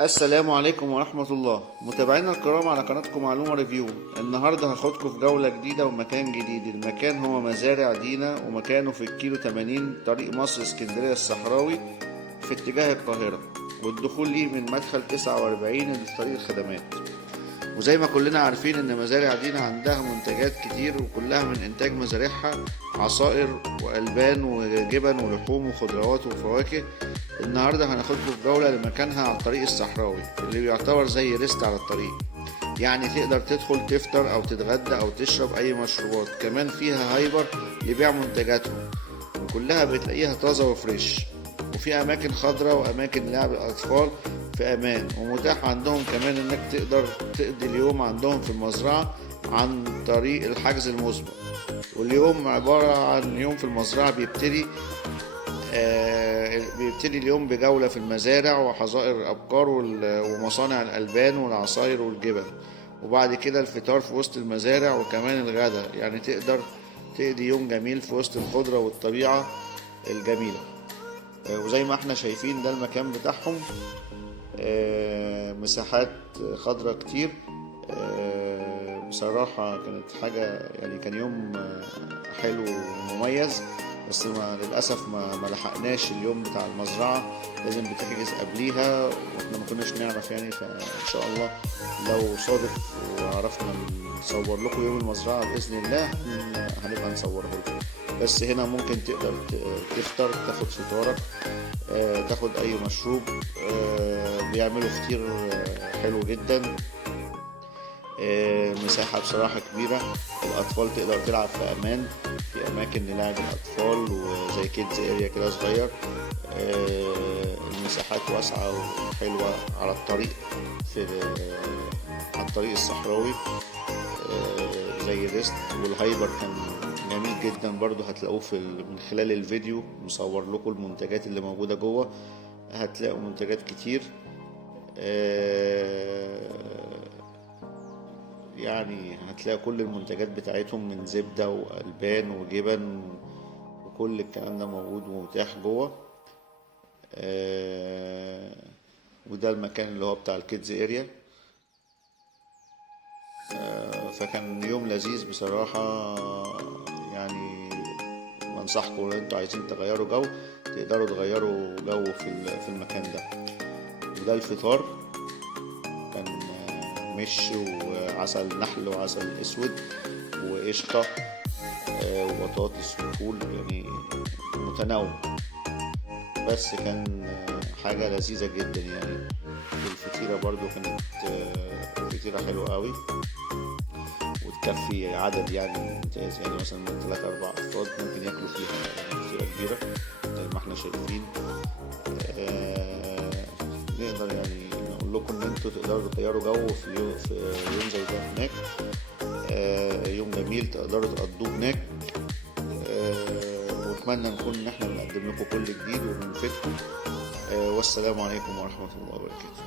السلام عليكم ورحمة الله، متابعينا الكرام على قناتكم معلومة ريفيو. النهاردة هاخدكم في جولة جديدة ومكان جديد. المكان هو مزارع دينا، ومكانه في الكيلو 80 طريق مصر اسكندرية الصحراوي في اتجاه القاهرة، والدخول ليه من مدخل 49 لطريق الخدمات. وزي ما كلنا عارفين ان مزارع دينا عندها منتجات كتير، وكلها من انتاج مزارعها عصائر والبان وجبن ولحوم وخضروات وفواكه. النهارده هناخدكم في جوله لمكانها على الطريق الصحراوي اللي بيعتبر زي ريست على الطريق، يعني تقدر تدخل تفطر او تتغدى او تشرب اي مشروبات. كمان فيها هايبر لبيع منتجاتهم، وكلها بتلاقيها طازه وفريش. وفي اماكن خضراء واماكن لعب الاطفال في امان، ومتاح عندهم كمان انك تقدر تقضي اليوم عندهم في المزرعه عن طريق الحجز المسبق. واليوم عباره عن يوم في المزرعه بيبتدي اليوم بجولة في المزارع وحظائر الأبقار ومصانع الألبان والعصاير والجبن، وبعد كده الفطار في وسط المزارع، وكمان الغدا. يعني تقدر تقضي يوم جميل في وسط الخضرة والطبيعة الجميلة. وزي ما احنا شايفين ده المكان بتاعهم، مساحات خضرة كتير. بصراحة كانت حاجة، يعني كان يوم حلو ومميز. بس للأسف ما لحقناش اليوم بتاع المزرعة، لازم بتحجز قبليها واحنا ما كناش نعرف يعني. فإن شاء الله لو صادف وعرفنا نصور لكم يوم المزرعة بإذن الله هنبقى نصوره لكم. بس هنا ممكن تقدر تفطر، تاخد فطارك، تاخد أي مشروب. بيعملوا فطير حلو جدا. مساحة بصراحة كبيرة، الأطفال تقدر تلعب في أمان، في أماكن للعب الأطفال وزي كيدز اريا كده صغير. المساحات واسعة وحلوة على الطريق، على الطريق الصحراوي زي ريست. والهايبر كان جميل جدا برضو، هتلاقوه من خلال الفيديو مصور لكم المنتجات اللي موجودة جوه. هتلاقوا منتجات كتير، يعني هتلاقي كل المنتجات بتاعتهم من زبدة وألبان وجبن، وكل الكلام ده موجود ومتاح جوه. وده المكان اللي هو بتاع الكيدز اريا. فكان يوم لذيذ بصراحة يعني. بنصحكم لو انتوا عايزين تغيروا جو، تقدروا تغيروا جو في المكان ده. وده الفطار كان مش وعسل نحل وعسل اسود وقشطة وبطاطس وفول، يعني متنوع. بس كان حاجة لذيذة جدا يعني. الفطيرة برضو كانت فطيرة حلوة قوي، وتكفي عدد يعني ممتاز. يعني مثلا من 3-4 أفراد ممكن ياكلوا فيها، يعني فطيرة كبيرة زي ما احنا شايفين. نقدر يعني نقول لكم ان انتوا تقدروا تغيروا جو في يوم زي ده هناك. يوم جميل تقدروا تقضوه هناك. واتمنى نكون ان احنا بنقدم لكم كل جديد وبنفيدكم. والسلام عليكم ورحمة الله وبركاته.